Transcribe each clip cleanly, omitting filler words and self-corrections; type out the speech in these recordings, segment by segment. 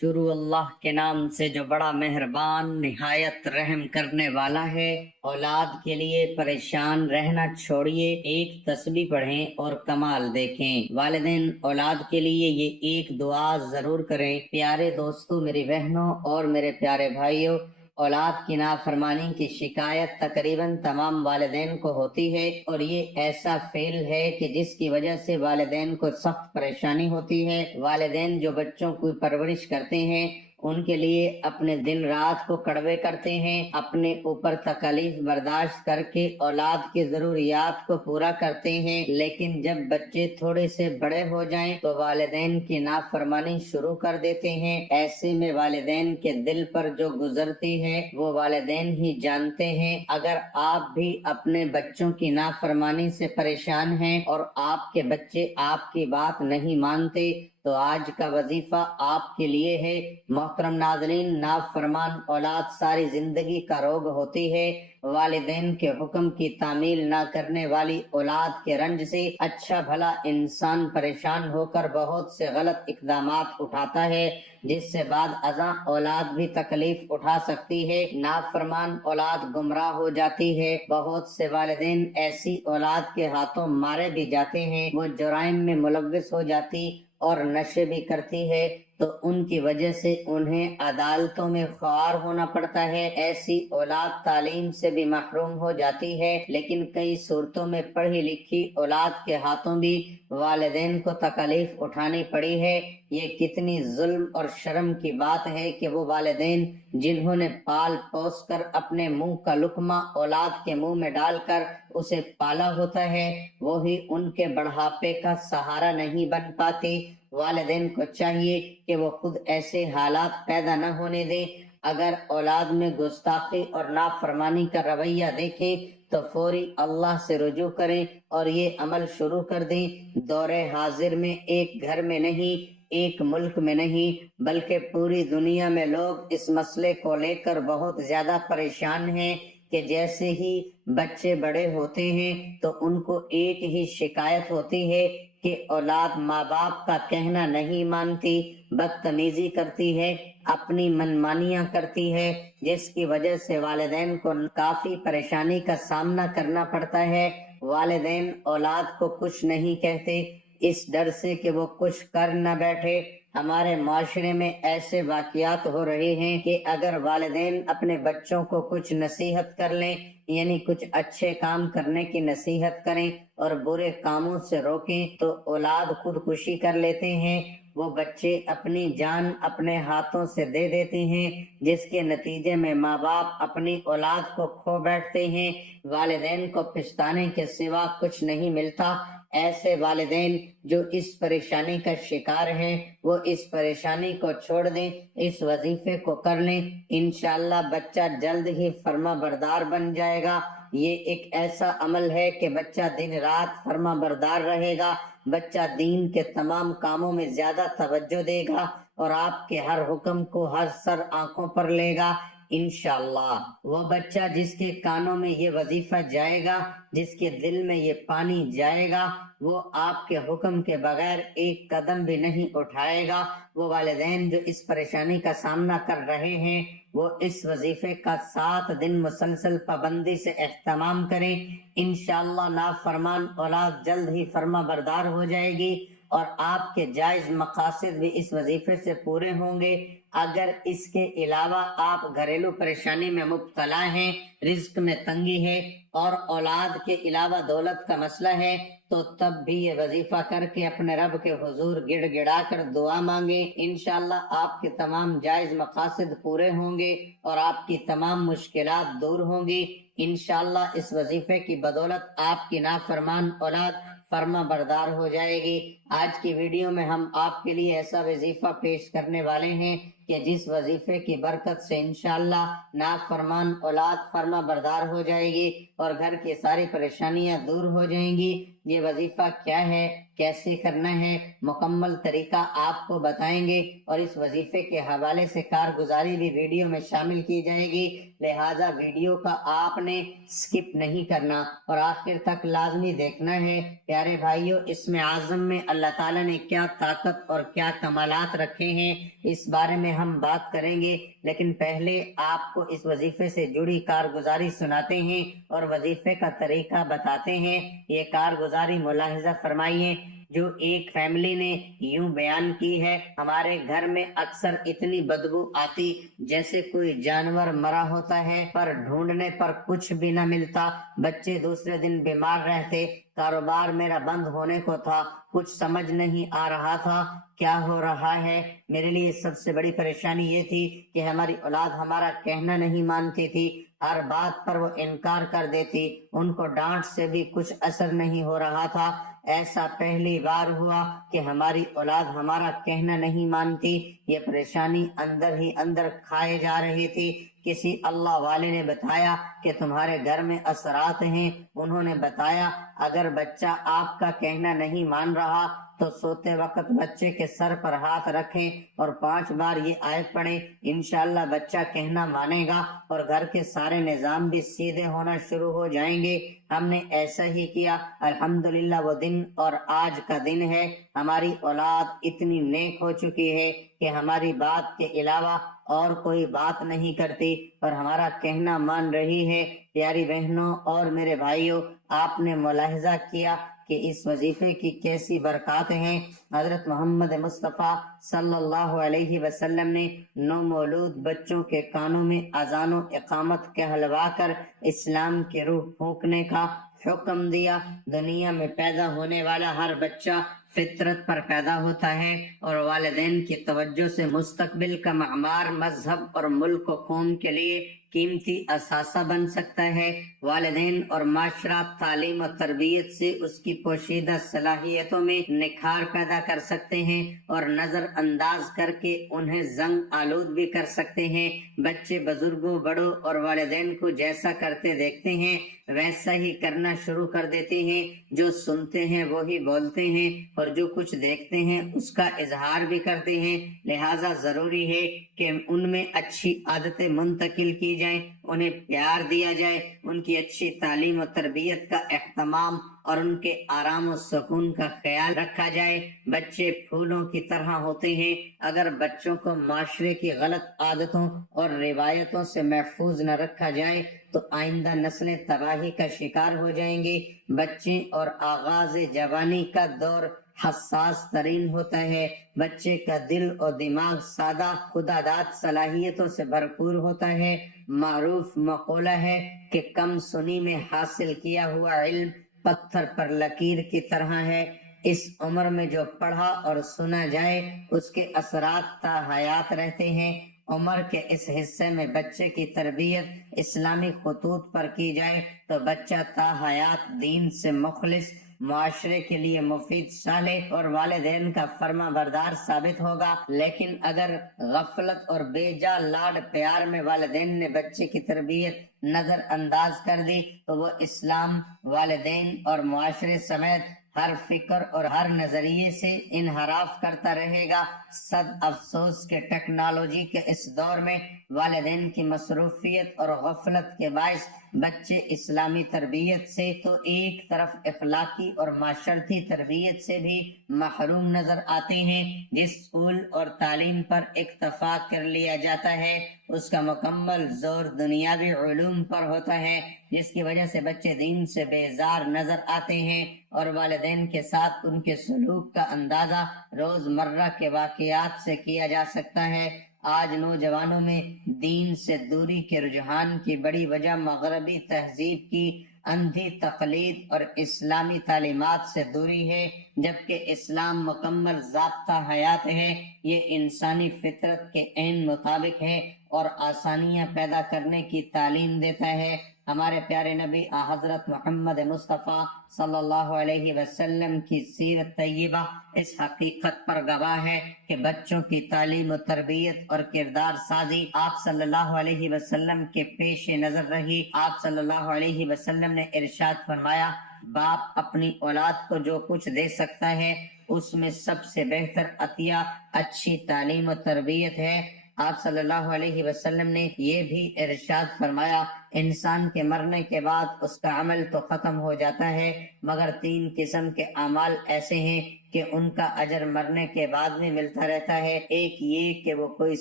شروع اللہ کے نام سے جو بڑا مہربان نہایت رحم کرنے والا ہے۔ اولاد کے لیے پریشان رہنا چھوڑیے، ایک تسبیح پڑھیں اور کمال دیکھیں۔ والدین اولاد کے لیے یہ ایک دعا ضرور کریں۔ پیارے دوستو، میری بہنوں اور میرے پیارے بھائیوں، اولاد کی نافرمانی کی شکایت تقریباً تمام والدین کو ہوتی ہے، اور یہ ایسا فعل ہے کہ جس کی وجہ سے والدین کو سخت پریشانی ہوتی ہے۔ والدین جو بچوں کی پرورش کرتے ہیں ان کے لیے اپنے دن رات کو کڑوے کرتے ہیں، اپنے اوپر تکالیف برداشت کر کے اولاد کی ضروریات کو پورا کرتے ہیں، لیکن جب بچے تھوڑے سے بڑے ہو جائیں تو والدین کی نافرمانی شروع کر دیتے ہیں۔ ایسے میں والدین کے دل پر جو گزرتی ہے وہ والدین ہی جانتے ہیں۔ اگر آپ بھی اپنے بچوں کی نافرمانی سے پریشان ہیں اور آپ کے بچے آپ کی بات نہیں مانتے تو آج کا وظیفہ آپ کے لیے ہے۔ محترم ناظرین، نافرمان اولاد ساری زندگی کا روگ ہوتی ہے۔ والدین کے حکم کی تعمیل نہ کرنے والی اولاد کے رنج سے اچھا بھلا انسان پریشان ہو کر بہت سے غلط اقدامات اٹھاتا ہے، جس سے بعد ازاں اولاد بھی تکلیف اٹھا سکتی ہے۔ نافرمان اولاد گمراہ ہو جاتی ہے۔ بہت سے والدین ایسی اولاد کے ہاتھوں مارے بھی جاتے ہیں، وہ جرائم میں ملوث ہو جاتی اور نشے بھی کرتی ہے تو ان کی وجہ سے انہیں عدالتوں میں خوار ہونا پڑتا ہے۔ ایسی اولاد تعلیم سے بھی محروم ہو جاتی ہے، لیکن کئی صورتوں میں پڑھی لکھی اولاد کے ہاتھوں بھی والدین کو تکلیف اٹھانی پڑی ہے۔ یہ کتنی ظلم اور شرم کی بات ہے کہ وہ والدین جنہوں نے پال پوس کر اپنے منہ کا لقمہ اولاد کے منہ میں ڈال کر اسے پالا ہوتا ہے، وہی ان کے بڑھاپے کا سہارا نہیں بن پاتی۔ والدین کو چاہیے کہ وہ خود ایسے حالات پیدا نہ ہونے دیں۔ اگر اولاد میں گستاخی اور نافرمانی کا رویہ دیکھیں تو فوری اللہ سے رجوع کریں اور یہ عمل شروع کر دیں۔ دور حاضر میں ایک گھر میں نہیں، ایک ملک میں نہیں، بلکہ پوری دنیا میں لوگ اس مسئلے کو لے کر بہت زیادہ پریشان ہیں کہ جیسے ہی بچے بڑے ہوتے ہیں تو ان کو ایک ہی شکایت ہوتی ہے کہ اولاد ماں باپ کا کہنا نہیں مانتی، بدتمیزی کرتی ہے، اپنی منمانیاں کرتی ہے، جس کی وجہ سے والدین کو کافی پریشانی کا سامنا کرنا پڑتا ہے۔ والدین اولاد کو کچھ نہیں کہتے اس ڈر سے کہ وہ کچھ کر نہ بیٹھے۔ ہمارے معاشرے میں ایسے واقعات ہو رہے ہیں کہ اگر والدین اپنے بچوں کو کچھ نصیحت کر لیں، یعنی کچھ اچھے کام کرنے کی نصیحت کریں اور برے کاموں سے روکیں تو اولاد خودکشی کر لیتے ہیں۔ وہ بچے اپنی جان اپنے ہاتھوں سے دے دیتے ہیں، جس کے نتیجے میں ماں باپ اپنی اولاد کو کھو بیٹھتے ہیں۔ والدین کو پچھتانے کے سوا کچھ نہیں ملتا۔ ایسے والدین جو اس پریشانی کا شکار ہیں وہ اس پریشانی کو چھوڑ دیں، اس وظیفے کو کر لیں، انشاءاللہ بچہ جلد ہی فرما بردار بن جائے گا۔ یہ ایک ایسا عمل ہے کہ بچہ دن رات فرما بردار رہے گا، بچہ دین کے تمام کاموں میں زیادہ توجہ دے گا اور آپ کے ہر حکم کو ہر سر آنکھوں پر لے گا انشاءاللہ۔ وہ بچہ جس کے کانوں میں یہ وظیفہ جائے گا، جس کے دل میں یہ پانی جائے گا، وہ آپ کے حکم کے بغیر ایک قدم بھی نہیں اٹھائے گا۔ وہ والدین جو اس پریشانی کا سامنا کر رہے ہیں وہ اس وظیفے کا 7 دن مسلسل پابندی سے اہتمام کریں، انشاءاللہ نافرمان اولاد جلد ہی فرما بردار ہو جائے گی اور آپ کے جائز مقاصد بھی اس وظیفے سے پورے ہوں گے۔ اگر اس کے علاوہ آپ گھریلو پریشانی میں مبتلا ہیں، رزق میں تنگی ہے اور اولاد کے علاوہ دولت کا مسئلہ ہے تو تب بھی یہ وظیفہ کر کے اپنے رب کے حضور گڑ گڑا کر دعا مانگیں، انشاءاللہ آپ کے تمام جائز مقاصد پورے ہوں گے اور آپ کی تمام مشکلات دور ہوں گی۔ انشاءاللہ اس وظیفے کی بدولت آپ کی نافرمان اولاد فرما بردار ہو جائے گی۔ آج کی ویڈیو میں ہم آپ کے لیے ایسا وظیفہ پیش کرنے والے ہیں کہ جس وظیفے کی برکت سے انشاءاللہ نافرمان اولاد فرما بردار ہو جائے گی اور گھر کی ساری پریشانیاں دور ہو جائیں گی۔ یہ وظیفہ کیا ہے، کیسے کرنا ہے، مکمل طریقہ آپ کو بتائیں گے اور اس وظیفے کے حوالے سے کارگزاری بھی ویڈیو میں شامل کی جائے گی، لہٰذا ویڈیو کا آپ نے سکپ نہیں کرنا اور آخر تک لازمی دیکھنا ہے۔ پیارے بھائیوں، اسم اعظم میں اللہ تعالیٰ نے کیا طاقت اور کیا کمالات رکھے ہیں، اس بارے میں ہم بات کریں گے، لیکن پہلے آپ کو اس وظیفے سے جڑی کارگزاری سناتے ہیں اور وظیفے کا طریقہ بتاتے ہیں۔ یہ کارگزاری ملاحظہ فرمائیے جو ایک فیملی نے یوں بیان کی ہے: ہمارے گھر میں اکثر اتنی بدبو آتی جیسے کوئی جانور مرا ہوتا ہے، پر ڈھونڈنے پر کچھ بھی نہ ملتا، بچے دوسرے دن بیمار رہتے، کاروبار میرا بند ہونے کو تھا، کچھ سمجھ نہیں آ رہا تھا کیا ہو رہا ہے۔ میرے لیے سب سے بڑی پریشانی یہ تھی کہ ہماری اولاد ہمارا کہنا نہیں مانتی تھی، ہر بات پر وہ انکار کر دیتی، ان کو ڈانٹ سے بھی کچھ اثر نہیں ہو رہا تھا۔ ایسا پہلی بار ہوا کہ ہماری اولاد ہمارا کہنا نہیں مانتی، یہ پریشانی اندر ہی اندر کھائے جا رہی تھی۔ کسی اللہ والے نے بتایا کہ تمہارے گھر میں اثرات ہیں، انہوں نے بتایا اگر بچہ آپ کا کہنا نہیں مان رہا تو سوتے وقت بچے کے سر پر ہاتھ رکھیں اور 5 بار یہ آیت پڑھیں، انشاءاللہ بچہ کہنا مانے گا اور گھر کے سارے نظام بھی سیدھے ہونا شروع ہو جائیں گے۔ ہم نے ایسا ہی کیا، الحمدللہ وہ دن اور آج کا دن ہے، ہماری اولاد اتنی نیک ہو چکی ہے کہ ہماری بات کے علاوہ اور کوئی بات نہیں کرتی اور ہمارا کہنا مان رہی ہے۔ پیاری بہنوں اور میرے بھائیوں، آپ نے ملاحظہ کیا کہ اس وظیفے کی کیسی برکات ہیں۔ حضرت محمد مصطفیٰ صلی اللہ علیہ وسلم نے نومولود بچوں کے کانوں میں اذان و اقامت کہلوا کر اسلام کی روح پھونکنے کا حکم دیا۔ دنیا میں پیدا ہونے والا ہر بچہ فطرت پر پیدا ہوتا ہے اور والدین کی توجہ سے مستقبل کا معمار مذہب اور ملک و قوم کے لیے قیمتی اثاثہ بن سکتا ہے۔ والدین اور معاشرہ تعلیم و تربیت سے اس کی پوشیدہ صلاحیتوں میں نکھار پیدا کر سکتے ہیں اور نظر انداز کر کے انہیں زنگ آلود بھی کر سکتے ہیں۔ بچے بزرگوں، بڑوں اور والدین کو جیسا کرتے دیکھتے ہیں ویسا ہی کرنا شروع کر دیتے ہیں، جو سنتے ہیں وہی بولتے ہیں اور جو کچھ دیکھتے ہیں اس کا اظہار بھی کرتے ہیں۔ لہٰذا ضروری ہے کہ ان میں اچھی عادتیں منتقل کی جائیں، انہیں پیار دیا جائے، ان کی اچھی تعلیم و تربیت کا اہتمام اور ان کے آرام و سکون کا خیال رکھا جائے۔ بچے پھولوں کی طرح ہوتے ہیں، اگر بچوں کو معاشرے کی غلط عادتوں اور روایتوں سے محفوظ نہ رکھا جائے تو آئندہ نسلیں تباہی کا شکار ہو جائیں گے۔ بچے اور آغاز جوانی کا دور حساس ترین ہوتا ہے۔ بچے کا دل اور دماغ سادہ خداداد صلاحیتوں سے بھرپور ہوتا ہے۔ معروف مقولہ ہے کہ کم سنی میں حاصل کیا ہوا علم پتھر پر لکیر کی طرح ہے۔ اس عمر میں جو پڑھا اور سنا جائے اس کے اثرات تا حیات رہتے ہیں۔ عمر کے اس حصے میں بچے کی تربیت اسلامی خطوط پر کی جائے تو بچہ تا حیات دین سے مخلص، معاشرے کے لیے مفید، صالح اور والدین کا فرما بردار ثابت ہوگا۔ لیکن اگر غفلت اور بے جا لاڈ پیار میں والدین نے بچے کی تربیت نظر انداز کر دی تو وہ اسلام، والدین اور معاشرے سمیت ہر فکر اور ہر نظریے سے انحراف کرتا رہے گا۔ صد افسوس کہ ٹیکنالوجی کے اس دور میں والدین کی مصروفیت اور غفلت کے باعث بچے اسلامی تربیت سے تو ایک طرف اخلاقی اور معاشرتی تربیت سے بھی محروم نظر آتے ہیں۔ جس اسکول اور تعلیم پر اکتفا کر لیا جاتا ہے اس کا مکمل زور دنیاوی علوم پر ہوتا ہے، جس کی وجہ سے بچے دین سے بیزار نظر آتے ہیں اور والدین کے ساتھ ان کے سلوک کا اندازہ روزمرہ کے واقعات سے کیا جا سکتا ہے۔ آج نوجوانوں میں دین سے دوری کے رجحان کی بڑی وجہ مغربی تہذیب کی اندھی تقلید اور اسلامی تعلیمات سے دوری ہے، جبکہ اسلام مکمل ضابطہ حیات ہے۔ یہ انسانی فطرت کے عین مطابق ہے اور آسانیاں پیدا کرنے کی تعلیم دیتا ہے۔ ہمارے پیارے نبی حضرت محمد مصطفیٰ صلی اللہ علیہ وسلم کی سیرت طیبہ اس حقیقت پر گواہ ہے کہ بچوں کی تعلیم و تربیت اور کردار سازی آپ صلی اللہ علیہ وسلم کے پیش نظر رہی۔ آپ صلی اللہ علیہ وسلم نے ارشاد فرمایا، باپ اپنی اولاد کو جو کچھ دے سکتا ہے اس میں سب سے بہتر عطیہ اچھی تعلیم و تربیت ہے۔ آپ صلی اللہ علیہ وسلم نے یہ بھی ارشاد فرمایا انسان کے مرنے کے بعد اس کا عمل تو ختم ہو جاتا ہے، مگر 3 قسم کے اعمال ایسے ہیں کہ ان کا اجر مرنے کے بعد میں ملتا رہتا ہے۔ ایک یہ کہ وہ کوئی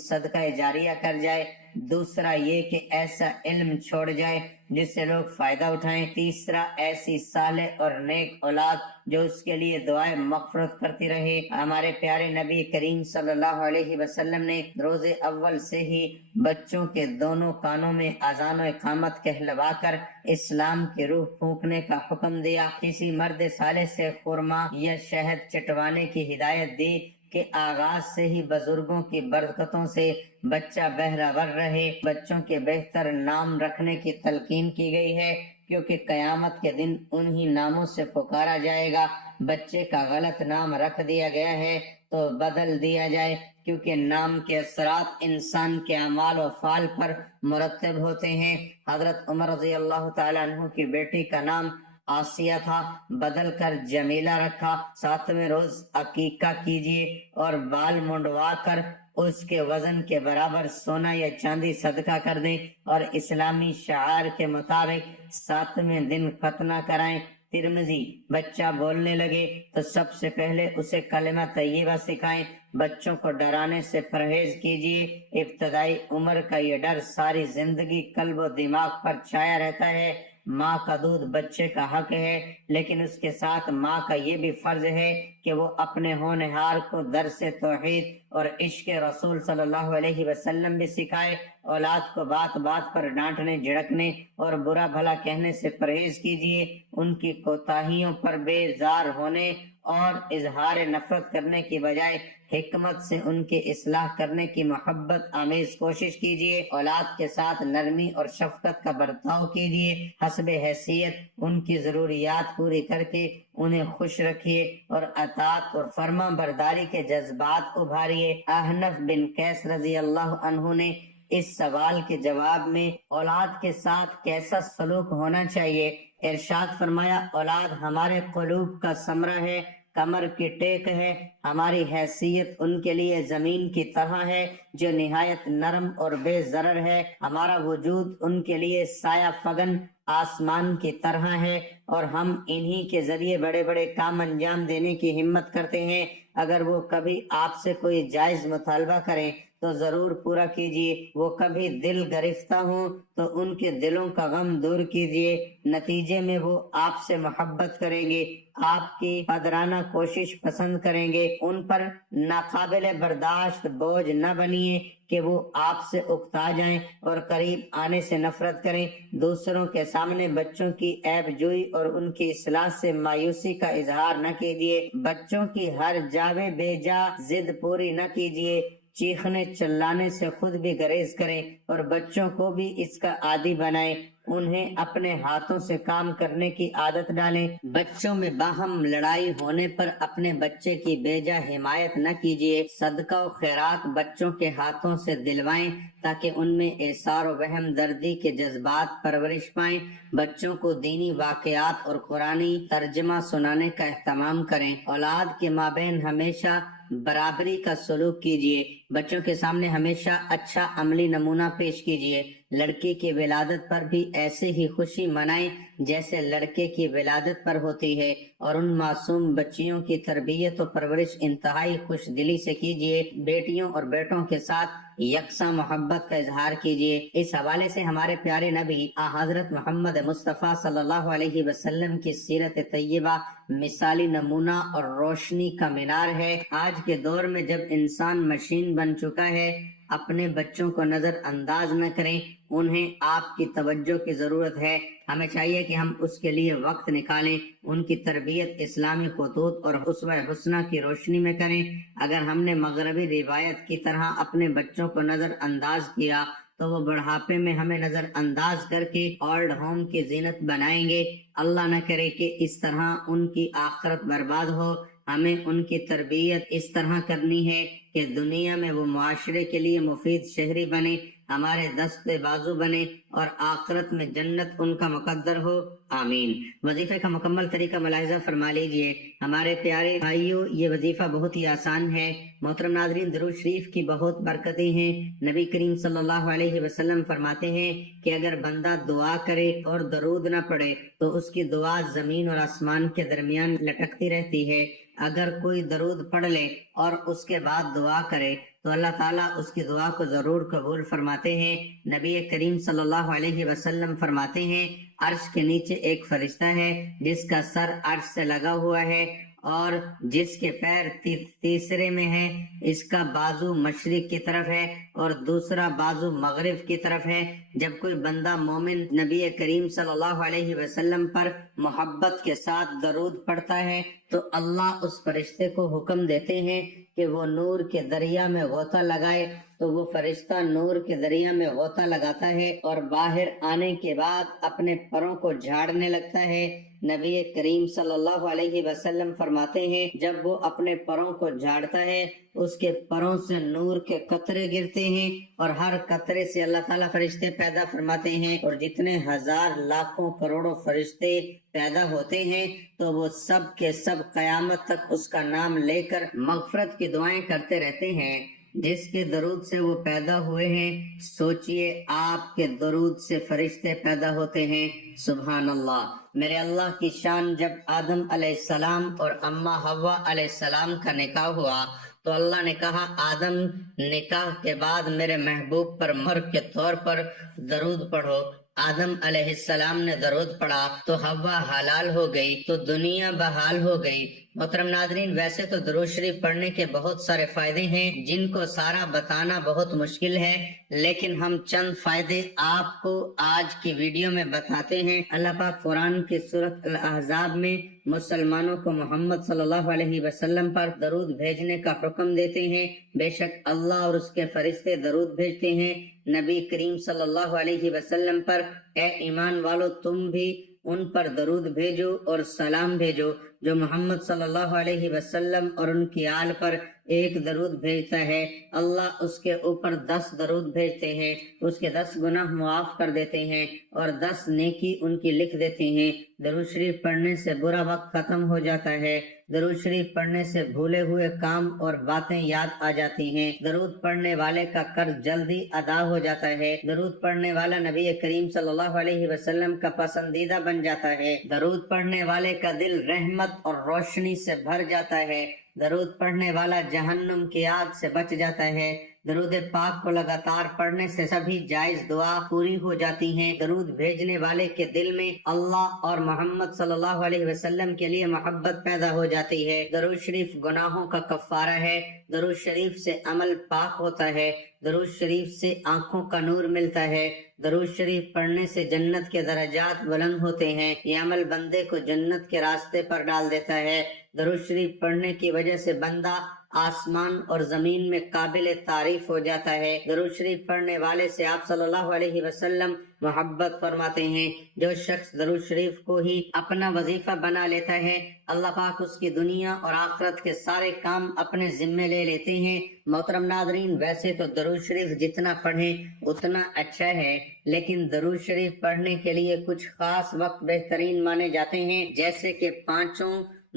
صدقہ جاریہ کر جائے، دوسرا یہ کہ ایسا علم چھوڑ جائے جس سے لوگ فائدہ اٹھائیں، تیسرا ایسی صالح اور نیک اولاد جو اس کے لیے دعائیں مغفرت کرتی رہے۔ ہمارے پیارے نبی کریم صلی اللہ علیہ وسلم نے روز اول سے ہی بچوں کے دونوں کانوں میں اذان و اقامت کہلوا کر اسلام کی روح پھونکنے کا حکم دیا۔ کسی مرد صالح سے خرما یا شہد چٹوانے کی ہدایت دی کہ آغاز سے ہی بزرگوں کی برکتوں سے بچہ بہرور رہے۔ بچوں کے بہتر نام رکھنے کی تلقین کی گئی ہے، کیونکہ قیامت کے دن انہی ناموں سے پکارا جائے گا۔ بچے کا غلط نام رکھ دیا گیا ہے تو بدل دیا جائے، کیونکہ نام کے اثرات انسان کے اعمال و فعال پر مرتب ہوتے ہیں۔ حضرت عمر رضی اللہ تعالیٰ عنہ کی بیٹی کا نام آسیہ تھا، بدل کر جمیلہ رکھا۔ 7ویں روز عقیقہ کیجیے اور بال منڈوا کر اس کے وزن کے برابر سونا یا چاندی صدقہ کر دیں، اور اسلامی شعائر کے مطابق 7ویں دن ختنہ کرائیں۔ ترمذی، بچہ بولنے لگے تو سب سے پہلے اسے کلمہ طیبہ سکھائیں۔ بچوں کو ڈرانے سے پرہیز کیجیے، ابتدائی عمر کا یہ ڈر ساری زندگی قلب و دماغ پر چھایا رہتا ہے۔ ماں کا دودھ بچے کا حق ہے، لیکن اس کے ساتھ ماں کا یہ بھی فرض ہے کہ وہ اپنے ہونہار کو درس توحید اور عشق رسول صلی اللہ علیہ وسلم بھی سکھائے۔ اولاد کو بات بات پر ڈانٹنے، جھڑکنے اور برا بھلا کہنے سے پرہیز کیجیے۔ ان کی کوتاہیوں پر بیزار ہونے اور اظہار نفرت کرنے کی بجائے حکمت سے ان کی اصلاح کرنے کی محبت آمیز کوشش کیجیے۔ اولاد کے ساتھ نرمی اور شفقت کا برتاؤ کیجیے، حسب حیثیت ان کی ضروریات پوری کر کے انہیں خوش رکھیے اور اطاعت اور فرما برداری کے جذبات ابھاریے۔ احنف بن قیس رضی اللہ عنہ نے اس سوال کے جواب میں اولاد کے ساتھ کیسا سلوک ہونا چاہیے ارشاد فرمایا، اولاد ہمارے قلوب کا ثمرہ ہے، کمر کی ٹیک ہے۔ ہماری حیثیت ان کے لیے زمین کی طرح ہے جو نہایت نرم اور بے ضرر ہے۔ ہمارا وجود ان کے لیے سایہ فگن آسمان کی طرح ہے، اور ہم انہی کے ذریعے بڑے بڑے کام انجام دینے کی ہمت کرتے ہیں۔ اگر وہ کبھی آپ سے کوئی جائز مطالبہ کریں تو ضرور پورا کیجیے، وہ کبھی دل گرفتہ ہوں تو ان کے دلوں کا غم دور کیجیے، نتیجے میں وہ آپ سے محبت کریں گے، آپ کی قدرانہ کوشش پسند کریں گے۔ ان پر ناقابل برداشت بوجھ نہ بنیے کہ وہ آپ سے اکتا جائیں اور قریب آنے سے نفرت کریں۔ دوسروں کے سامنے بچوں کی عیب جوئی اور ان کی اصلاح سے مایوسی کا اظہار نہ کیجیے۔ بچوں کی ہر جاوے بے جا ضد پوری نہ کیجیے، چیخنے چلانے سے خود بھی گریز کریں اور بچوں کو بھی اس کا عادی بنائیں۔ انہیں اپنے ہاتھوں سے کام کرنے کی عادت ڈالیں۔ بچوں میں باہم لڑائی ہونے پر اپنے بچے کی بیجا حمایت نہ کیجیے۔ صدقہ و خیرات بچوں کے ہاتھوں سے دلوائیں تاکہ ان میں ایثار و وہم دردی کے جذبات پرورش پائیں۔ بچوں کو دینی واقعات اور قرآنی ترجمہ سنانے کا اہتمام کریں۔ اولاد کے مابین ہمیشہ برابری کا سلوک کیجیے۔ بچوں کے سامنے ہمیشہ اچھا عملی نمونہ پیش کیجیے۔ لڑکی کی ولادت پر بھی ایسے ہی خوشی منائیں جیسے لڑکے کی ولادت پر ہوتی ہے، اور ان معصوم بچیوں کی تربیت و پرورش انتہائی خوش دلی سے کیجیے۔ بیٹیوں اور بیٹوں کے ساتھ یکساں محبت کا اظہار کیجیے۔ اس حوالے سے ہمارے پیارے نبی حضرت محمد مصطفیٰ صلی اللہ علیہ وسلم کی سیرت طیبہ مثالی نمونہ اور روشنی کا مینار ہے۔ آج کے دور میں جب انسان مشین بن چکا ہے، اپنے بچوں کو نظر انداز نہ کریں، انہیں آپ کی توجہ کی ضرورت ہے۔ ہمیں چاہیے کہ ہم اس کے لیے وقت نکالیں، ان کی تربیت اسلامی خطوط اور اسوہ حسنہ کی روشنی میں کریں۔ اگر ہم نے مغربی روایت کی طرح اپنے بچوں کو نظر انداز کیا تو وہ بڑھاپے میں ہمیں نظر انداز کر کے اولڈ ہوم کی زینت بنائیں گے۔ اللہ نہ کرے کہ اس طرح ان کی آخرت برباد ہو۔ ہمیں ان کی تربیت اس طرح کرنی ہے کہ دنیا میں وہ معاشرے کے لیے مفید شہری بنے، ہمارے دست بازو بنے اور آخرت میں جنت ان کا مقدر ہو، آمین۔ وظیفے کا مکمل طریقہ ملاحظہ فرما لیجئے۔ ہمارے پیارے بھائیوں، یہ وظیفہ بہت ہی آسان ہے۔ محترم ناظرین، درود شریف کی بہت برکتیں ہیں۔ نبی کریم صلی اللہ علیہ وسلم فرماتے ہیں کہ اگر بندہ دعا کرے اور درود نہ پڑھے تو اس کی دعا زمین اور آسمان کے درمیان لٹکتی رہتی ہے۔ اگر کوئی درود پڑھ لے اور اس کے بعد دعا کرے تو اللہ تعالیٰ اس کی دعا کو ضرور قبول فرماتے ہیں۔ نبی کریم صلی اللہ علیہ وسلم فرماتے ہیں، عرش کے نیچے ایک فرشتہ ہے جس کا سر عرش سے لگا ہوا ہے اور جس کے پیر تیسرے میں ہے، اس کا بازو مشرق کی طرف ہے اور دوسرا بازو مغرب کی طرف ہے۔ جب کوئی بندہ مومن نبی کریم صلی اللہ علیہ وسلم پر محبت کے ساتھ درود پڑھتا ہے تو اللہ اس فرشتے کو حکم دیتے ہیں کہ وہ نور کے دریا میں غوطہ لگائے، تو وہ فرشتہ نور کے دریا میں غوطہ لگاتا ہے اور باہر آنے کے بعد اپنے پروں کو جھاڑنے لگتا ہے۔ نبی کریم صلی اللہ علیہ وسلم فرماتے ہیں، جب وہ اپنے پروں کو جھاڑتا ہے اس کے پروں سے نور کے قطرے گرتے ہیں اور ہر قطرے سے اللہ تعالیٰ فرشتے پیدا فرماتے ہیں، اور جتنے ہزار لاکھوں کروڑوں فرشتے پیدا ہوتے ہیں تو وہ سب کے سب قیامت تک اس کا نام لے کر مغفرت کی دعائیں کرتے رہتے ہیں۔ جس کے درود سے وہ پیدا ہوئے ہیں، سوچئے آپ کے درود سے فرشتے پیدا ہوتے ہیں۔ سبحان اللہ۔ میرے اللہ کی شان، جب آدم علیہ السلام اور اماں حوا علیہ السلام کا نکاح ہوا تو اللہ نے کہا، آدم نکاح کے بعد میرے محبوب پر مہر کے طور پر درود پڑھو۔ آدم علیہ السلام نے درود پڑھا تو حوا حلال ہو گئی، تو دنیا بحال ہو گئی۔ محترم ناظرین، ویسے تو درود شریف پڑھنے کے بہت سارے فائدے ہیں جن کو سارا بتانا بہت مشکل ہے، لیکن ہم چند فائدے آپ کو آج کی ویڈیو میں بتاتے ہیں۔ اللہ پاک قرآن کی سورۃ الاحزاب میں مسلمانوں کو محمد صلی اللہ علیہ وسلم پر درود بھیجنے کا حکم دیتے ہیں۔ بے شک اللہ اور اس کے فرشتے درود بھیجتے ہیں نبی کریم صلی اللہ علیہ وسلم پر۔ اے ایمان والو، تم بھی ان پر درود بھیجو اور سلام بھیجو۔ جو محمد صلی اللہ علیہ وسلم اور ان کی آل پر ایک درود بھیجتا ہے، اللہ اس کے اوپر 10 درود بھیجتے ہیں، اس کے 10 گناہ معاف کر دیتے ہیں اور 10 نیکی ان کی لکھ دیتے ہیں۔ درود شریف پڑھنے سے برا وقت ختم ہو جاتا ہے۔ درود شریف پڑھنے سے بھولے ہوئے کام اور باتیں یاد آ جاتی ہیں۔ درود پڑھنے والے کا قرض جلدی ادا ہو جاتا ہے۔ درود پڑھنے والا نبی کریم صلی اللہ علیہ وسلم کا پسندیدہ بن جاتا ہے۔ درود پڑھنے والے کا دل رحمت اور روشنی سے بھر جاتا ہے۔ درود پڑھنے والا جہنم کی آگ سے بچ جاتا ہے۔ درود پاک کو لگاتار پڑھنے سے سبھی جائز دعا پوری ہو جاتی ہیں۔ درود بھیجنے والے کے دل میں اللہ اور محمد صلی اللہ علیہ وسلم کے لیے محبت پیدا ہو جاتی ہے۔ درود شریف گناہوں کا کفارہ ہے۔ درود شریف سے عمل پاک ہوتا ہے۔ درود شریف سے آنکھوں کا نور ملتا ہے۔ درود شریف پڑھنے سے جنت کے درجات بلند ہوتے ہیں۔ یہ عمل بندے کو جنت کے راستے پر ڈال دیتا ہے۔ درود شریف پڑھنے کی وجہ سے بندہ آسمان اور زمین میں قابل تعریف ہو جاتا ہے۔ درود شریف پڑھنے والے سے آپ صلی اللہ علیہ وسلم محبت فرماتے ہیں۔ جو شخص درود شریف کو ہی اپنا وظیفہ بنا لیتا ہے، اللہ پاک اس کی دنیا اور آخرت کے سارے کام اپنے ذمے لے لیتے ہیں۔ محترم ناظرین، ویسے تو درود شریف جتنا پڑھیں اتنا اچھا ہے، لیکن درود شریف پڑھنے کے لیے کچھ خاص وقت بہترین مانے جاتے ہیں، جیسے کہ 5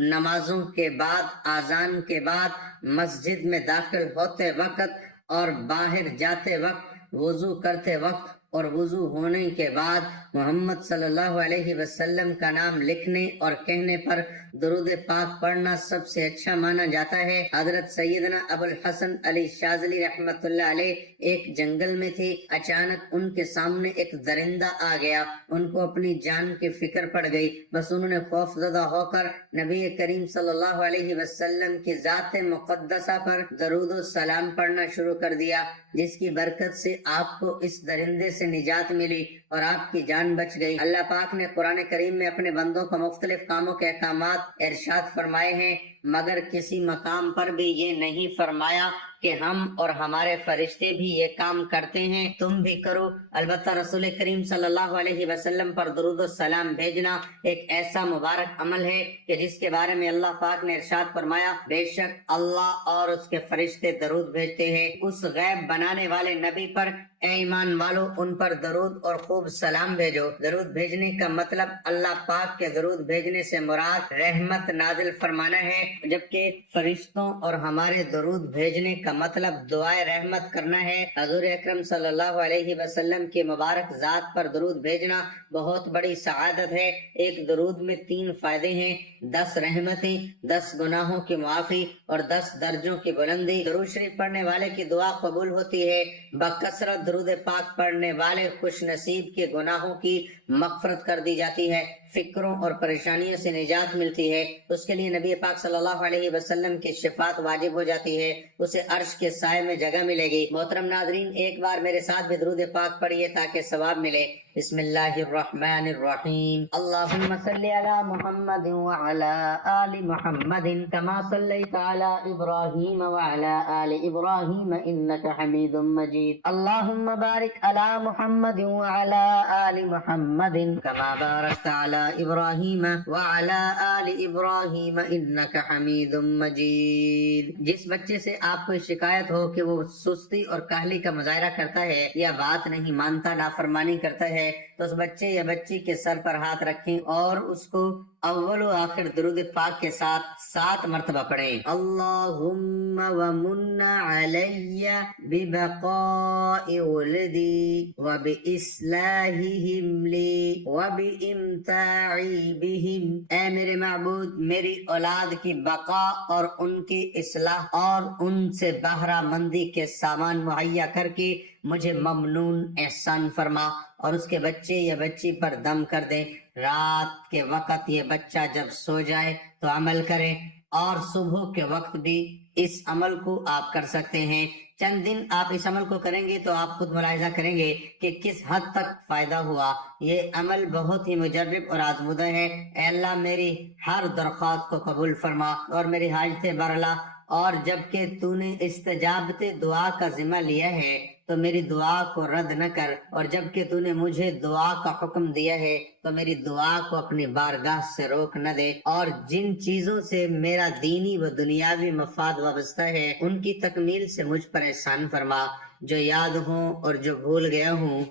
نمازوں کے بعد، اذان کے بعد، مسجد میں داخل ہوتے وقت اور باہر جاتے وقت، وضو کرتے وقت اور وضو ہونے کے بعد محمد صلی اللہ علیہ وسلم کا نام لکھنے اور کہنے پر درود پاک پڑھنا سب سے اچھا مانا جاتا ہے۔ حضرت سیدنا ابو الحسن علی شاذلی رحمت اللہ علیہ ایک جنگل میں تھے۔ اچانک ان کے سامنے ایک درندہ آ گیا۔ ان کو اپنی جان کی فکر پڑ گئی، بس انہوں نے خوف زدہ ہو کر نبی کریم صلی اللہ علیہ وسلم کی ذات مقدسہ پر درود و سلام پڑھنا شروع کر دیا، جس کی برکت سے آپ کو اس درندے سے نجات ملی اور آپ کی جان بچ گئی۔ اللہ پاک نے قرآن کریم میں اپنے بندوں کو مختلف کاموں کے احکامات ارشاد فرمائے ہیں، مگر کسی مقام پر بھی یہ نہیں فرمایا کہ ہم اور ہمارے فرشتے بھی یہ کام کرتے ہیں، تم بھی کرو۔ البتہ رسول کریم صلی اللہ علیہ وسلم پر درود و سلام بھیجنا ایک ایسا مبارک عمل ہے کہ جس کے بارے میں اللہ پاک نے ارشاد فرمایا، بے شک اللہ اور اس کے فرشتے درود بھیجتے ہیں اس غیب بنانے والے نبی پر، اے ایمان والو ان پر درود اور خوب سلام بھیجو۔ درود بھیجنے کا مطلب اللہ پاک کے درود بھیجنے سے مراد رحمت نازل فرمانا ہے، جبکہ فرشتوں اور ہمارے درود بھیجنے کا مطلب دعائے رحمت کرنا ہے۔ حضور اکرم صلی اللہ علیہ وسلم کی مبارک ذات پر درود بھیجنا بہت بڑی سعادت ہے۔ ایک درود میں 3 فائدے ہیں: 10 رحمتیں، 10 گناہوں کی معافی اور 10 درجوں کی بلندی۔ درود شریف پڑھنے والے کی دعا قبول ہوتی ہے۔ بکثرت درود پاک پڑھنے والے خوش نصیب کے گناہوں کی مغفرت کر دی جاتی ہے، فکروں اور پریشانیوں سے نجات ملتی ہے، اس کے لیے نبی پاک صلی اللہ علیہ وسلم کی شفاعت واجب ہو جاتی ہے، اسے عرش کے سائے میں جگہ ملے گی۔ محترم ناظرین، ایک بار میرے ساتھ بھی درود پاک پڑھیے تاکہ ثواب ملے۔ بسم اللہ الرحمن الرحیم۔ اللہم صلی علی محمد وعلی آل محمد کما صلیت علی ابراہیم وعلی آل ابراہیم انک حمید مجید۔ اللہم بارک علی محمد وعلی آل محمد کما بارکت علی ابراہیم وعلی آل ابراہیم انک حمید مجید۔ جس بچے سے آپ کو شکایت ہو کہ وہ سستی اور کاہلی کا مظاہرہ کرتا ہے یا بات نہیں مانتا، نافرمانی کرتا ہے، تو اس بچے یا بچی کے سر پر ہاتھ رکھیں اور اس کو اول و آخر درود پاک کے ساتھ 7 مرتبہ پڑھیں۔ اللہم ومن علی ببقاء ولدی وباصلاحہم لی وبامتاعی بہم۔ اے میرے معبود، میری اولاد کی بقا اور ان کی اصلاح اور ان سے بہرہ مندی کے سامان مہیا کر کے مجھے ممنون احسان فرما، اور اس کے بچے یا بچی پر دم کر دیں۔ رات کے وقت یہ بچہ جب سو جائے تو عمل کرے، اور صبح کے وقت بھی اس عمل کو آپ کر سکتے ہیں۔ چند دن آپ اس عمل کو کریں گے تو آپ خود ملاحظہ کریں گے کہ کس حد تک فائدہ ہوا۔ یہ عمل بہت ہی مجرب اور آزمودہ ہے۔ اے اللہ، میری ہر درخواست کو قبول فرما اور میری حاجتیں برلا، اور جب کہ تو نے استجابت دعا کا ذمہ لیا ہے تو میری دعا کو رد نہ کر، اور جب کہ تو نے مجھے دعا کا حکم دیا ہے تو میری دعا کو اپنی بارگاہ سے روک نہ دے، اور جن چیزوں سے میرا دینی و دنیاوی مفاد وابستہ ہے ان کی تکمیل سے مجھ پر احسان فرما۔ جو یاد ہوں اور جو بھول گیا ہوں،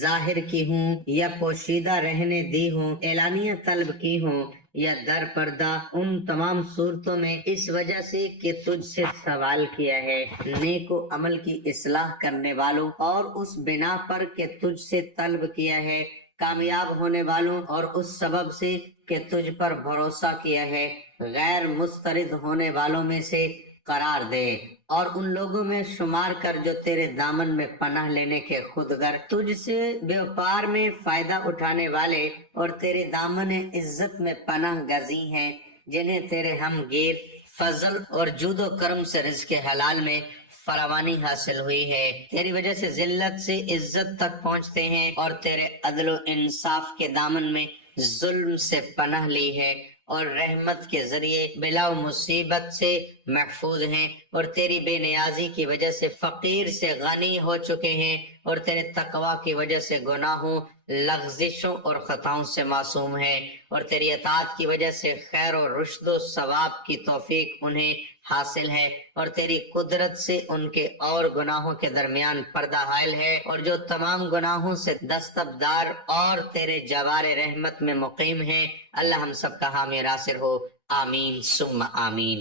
ظاہر کی ہوں یا پوشیدہ رہنے دی ہوں، اعلانیہ طلب کی ہوں یا در پردہ، ان تمام صورتوں میں اس وجہ سے کہ تجھ سے سوال کیا ہے، نیک و عمل کی اصلاح کرنے والوں، اور اس بنا پر کہ تجھ سے طلب کیا ہے کامیاب ہونے والوں، اور اس سبب سے کہ تجھ پر بھروسہ کیا ہے غیر مسترد ہونے والوں میں سے قرار دے، اور ان لوگوں میں شمار کر جو تیرے دامن میں پناہ لینے کے خودگر، تجھ سے بیوپار میں فائدہ اٹھانے والے اور تیرے دامن عزت میں پناہ گزیں ہیں، جنہیں تیرے ہم گیر فضل اور جود و کرم سے رزق حلال میں فراوانی حاصل ہوئی ہے، تیری وجہ سے ذلت سے عزت تک پہنچتے ہیں، اور تیرے عدل و انصاف کے دامن میں ظلم سے پناہ لی ہے، اور رحمت کے ذریعے بلا و مصیبت سے محفوظ ہیں، اور تیری بے نیازی کی وجہ سے فقیر سے غنی ہو چکے ہیں، اور تیرے تقوی کی وجہ سے گناہوں، لغزشوں اور خطاؤں سے معصوم ہیں، اور تیری اطاعت کی وجہ سے خیر و رشد و ثواب کی توفیق انہیں حاصل ہے، اور تیری قدرت سے ان کے اور گناہوں کے درمیان پردہ حائل ہے، اور جو تمام گناہوں سے دستبردار اور تیرے جوار رحمت میں مقیم ہیں۔ اللہ ہم سب کا حامی ناصر ہو، آمین ثم آمین۔